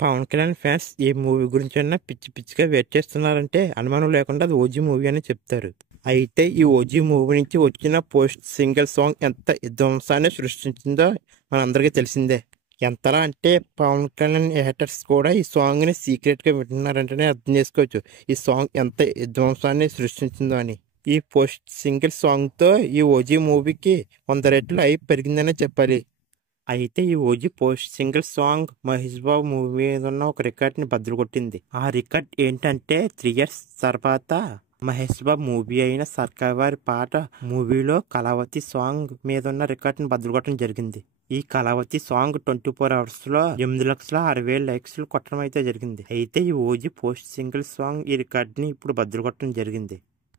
Pawan Kalyan fans ఏ movie గురించైనా పిచ్చి పిచ్చిగా వెయిట్ చేస్తున్నారంటే అనుమానం లేకుండా అది ఓజీ మూవీ అని చెప్తారు. అయితే ఈ ఓజీ మూవీ నుంచి వచ్చిన పోస్ట్ సింగిల్ సాంగ్ ఎంత విధ్వంసాన్ని సృష్టించిందో మనందరికీ తెలిసిందే. ఎంతలా అంటే పవన్ కళ్యాణ్ హేటర్స్ కూడా ఈ సాంగ్ని సీక్రెట్గా వింటున్నారంటేనే అర్థం చేసుకోవచ్చు ఈ సాంగ్ ఎంత విధ్వంసాన్ని సృష్టించిందో అని. ఈ పోస్ట్ సింగిల్ సాంగ్తో ఈ ఓజీ మూవీకి 100 రెట్లు హైప్ పెరిగిందనే చెప్పాలి. అయితే ఈ OG post single song Mahesh Babu movie మీద ఉన్న ఒక రికార్డ్ని బద్దలు కొట్టింది. ఆ రికార్డ్ ఏంటంటే 3 years తర్వాత మహేష్ బాబు మూవీ అయిన సర్కార్ వారి పాట మూవీలో కళావతి సాంగ్ మీద ఉన్న రికార్డ్ని బద్దలు కొట్టడం జరిగింది. ఈ కళావతి సాంగ్ 24 hours లో 8,60,000 likes కొట్టడం అయితే జరిగింది. అయితే ఈ ఓజీ పోస్ట్ సింగిల్ సాంగ్ ఈ రికార్డ్ని ఇప్పుడు బద్దలు కొట్టడం జరిగింది.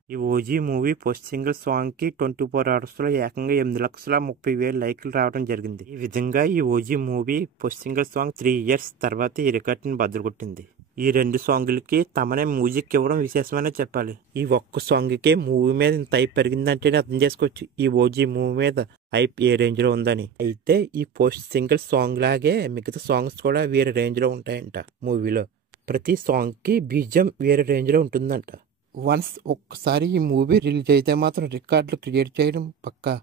ఈ OG movie post single song కి 24 hours లో ఏకంగా 8,30,000 లైక్లు రావడం జరిగింది. ఈ విధంగా ఈ OG movie post single song 3 years తర్వాత ఈ రికార్డుని బద్దలు కొట్టింది. ఈ 2 సాంగులకి తమనే మ్యూజిక్ ఇవ్వడం విశేషమనే చెప్పాలి. ఈ ఒక్క సాంగ్ కి మూవీ మీద ఇంత హైప్ పెరిగిందంటేనే అర్థం చేసుకోవచ్చు ఈ ఓజీ మూవీ మీద హైప్ ఏ రేంజ్ లో ఉందని. అయితే ఈ పోస్ట్ సింగిల్ సాంగ్ లాగే మిగతా సాంగ్స్ కూడా వేరే రేంజ్ లో ఉంటాయంట. మూవీలో ప్రతి సాంగ్ కి బీజిఎం వేరే రేంజ్ లో ఉంటుందంట. ఒక్కసారి ఈ మూవీ రిలీజ్ అయితే మాత్రం రికార్డులు క్రియేట్ చేయడం పక్కా.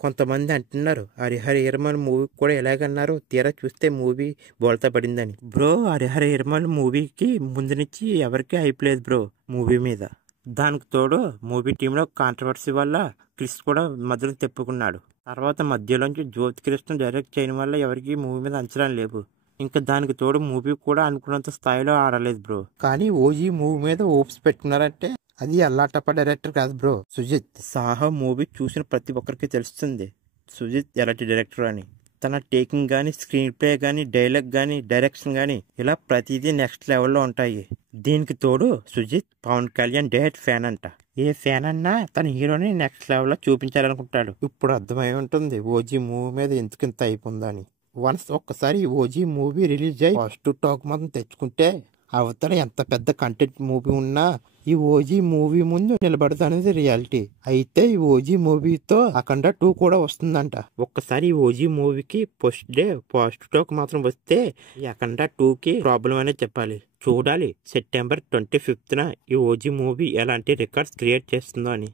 కొంతమంది అంటున్నారు హరిహర వీరమల్ మూవీ కూడా ఎలాగన్నారు, తీరా చూస్తే మూవీ బోల్తా పడిందని. బ్రో హరిహర వీరమల్ మూవీకి ముందు నుంచి ఎవరికీ హైప్ లేదు బ్రో మూవీ మీద. దానికి తోడు మూవీ టీంలో కాంట్రవర్సీ వల్ల క్రిష్ కూడా మధ్యలో తెప్పుకున్నాడు. తర్వాత మధ్యలోంచి జ్యోతి కృష్ణ డైరెక్ట్ చేయడం వల్ల ఎవరికి మూవీ మీద అంచనాలు లేవు. ఇంకా దానికి తోడు మూవీ కూడా అనుకున్నంత స్థాయిలో ఆడలేదు బ్రో. కానీ ఓజీ మూవీ మీద ఓప్స్ పెట్టుకున్నారంటే అది అల్లాటప్ప డైరెక్టర్ కాదు బ్రో, సుజిత్. సాహో మూవీ చూసిన ప్రతి ఒక్కరికి తెలుస్తుంది సుజిత్ ఎలాంటి డైరెక్టర్ అని. తన టేకింగ్ కానీ, స్క్రీన్ ప్లే కానీ, డైలాగ్ కానీ, డైరెక్షన్ కానీ ఇలా ప్రతిదీ నెక్స్ట్ లెవెల్లో ఉంటాయి. దీనికి తోడు సుజిత్ పవన్ కళ్యాణ్ డైరెక్ట్ ఫ్యాన్ అంట. ఏ ఫ్యాన్ అన్నా తన హీరోని నెక్స్ట్ లెవెల్లో చూపించాలనుకుంటాడు. ఇప్పుడు అర్థమై ఉంటుంది ఓజీ మూవీ మీద ఎందుకు ఇంత అయిపోందని. ఒక్కసారి ఓజీ మూవీ రిలీజ్ అయ్యి పాజిటివ్ టాక్ మాత్రం తెచ్చుకుంటే అవతల ఎంత పెద్ద కంటెంట్ మూవీ ఉన్నా ఈ ఓజీ మూవీ ముందు నిలబడతానేది రియాలిటీ. అయితే ఈ ఓజీ మూవీతో అఖండ 2 కూడా వస్తుందంట. ఒక్కసారి ఈ ఓజీ మూవీకి ఫస్ట్ డే పాజిటివ్ టాక్ మాత్రం వస్తే ఈ అఖండ 2కి ప్రాబ్లం అనే చెప్పాలి. చూడాలి September 25న ఈ ఓజీ మూవీ ఎలాంటి రికార్డ్స్ క్రియేట్ చేస్తుందో అని.